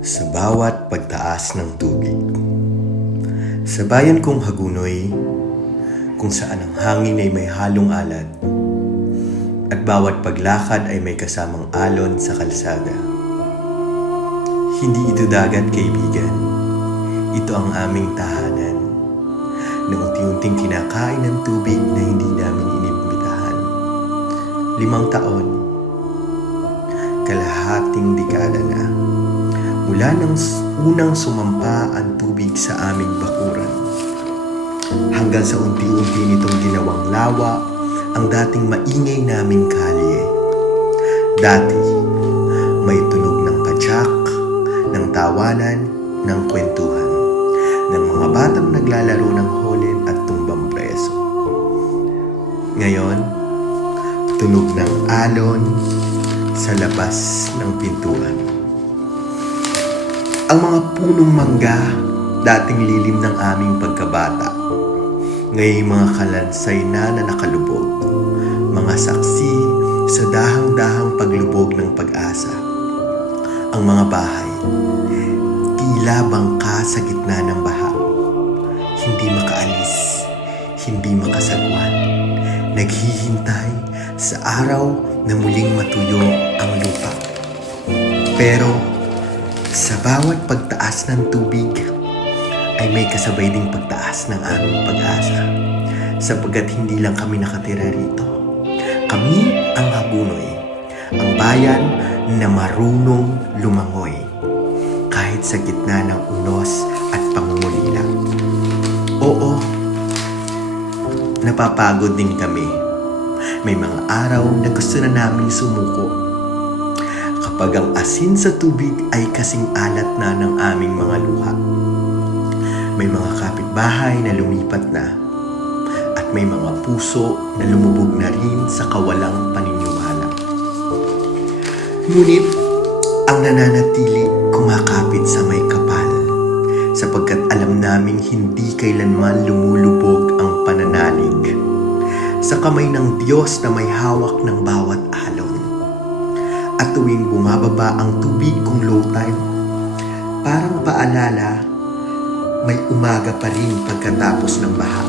Sa bawat pagtaas ng tubig. Sa bayan kong Hagunoy, kung saan ang hangin ay may halong alad, at bawat paglakad ay may kasamang alon sa kalsada. Hindi ito dagat, kaibigan. Ito ang aming tahanan, na unti-unting kinakain ng tubig na hindi namin inimbitahan. 5 taon, kalahating dekada na, mula nang unang sumampa ang tubig sa aming bakuran, hanggang sa unti-unti nitong ginawang lawa ang dating maingay naming kalye. Dati, may tunog ng padyak, ng tawanan, ng kwentuhan, ng mga batang naglalaro ng holen at tumbang preso. Ngayon, tunog ng alon sa labas ng pintuan. Ang mga punong mangga, dating lilim ng aming pagkabata, ngayon mga kalansay na nakalubog, mga saksi sa dahang-dahang paglubog ng pag-asa. Ang mga bahay, tila bangka sa gitna ng baha, hindi makaalis, hindi makasagwan, naghihintay sa araw na muling matuyo ang lupa. Pero sa bawat pagtaas ng tubig ay may kasabay ding pagtaas ng aming pag-asa, sapagkat hindi lang kami nakatira rito. Kami ang Hagunoy, ang bayan na marunong lumangoy kahit sa gitna ng unos at pangungulila. Oo, napapagod din kami. May mga araw na gusto na naming sumuko, kapag ang asin sa tubig ay kasing alat na ng aming mga luha. May mga kapitbahay na lumipat na, at may mga puso na lumubog na rin sa kawalang paniniwala. Ngunit ang nananatili kumakapit sa may kapal, sapagkat alam naming hindi kailanman lumulubog ang pananalig sa kamay ng Diyos na may hawak ng bawat alon. At tuwing bumababa ang tubig kung low tide, parang paalala, may umaga pa rin pagkatapos ng baha,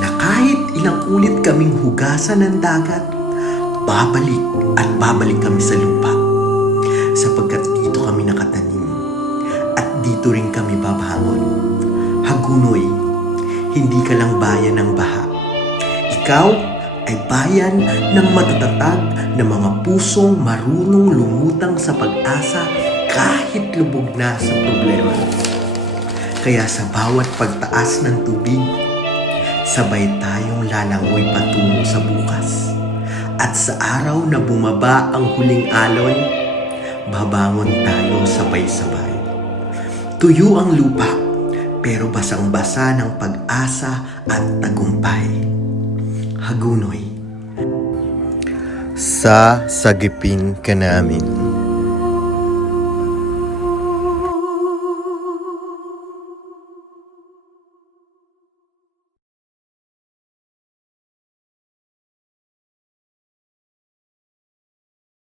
na kahit ilang ulit kaming hugasan ng dagat, babalik at babalik kami sa lupa, sapagkat dito kami nakatanim at dito rin kami babangon. Hagunoy, hindi ka lang bayan ng baha. Ikaw ay bayan ng matatatag na mga pusong marunong lumutang sa pag-asa kahit lubog na sa problema. Kaya sa bawat pagtaas ng tubig, sabay tayong lalangoy patungo sa bukas. At sa araw na bumaba ang huling alon, babangon tayo sabay-sabay. Tuyo ang lupa, pero basang-basa ng pag-asa at tagumpay. Hagunoy. Sa sagipin ka namin.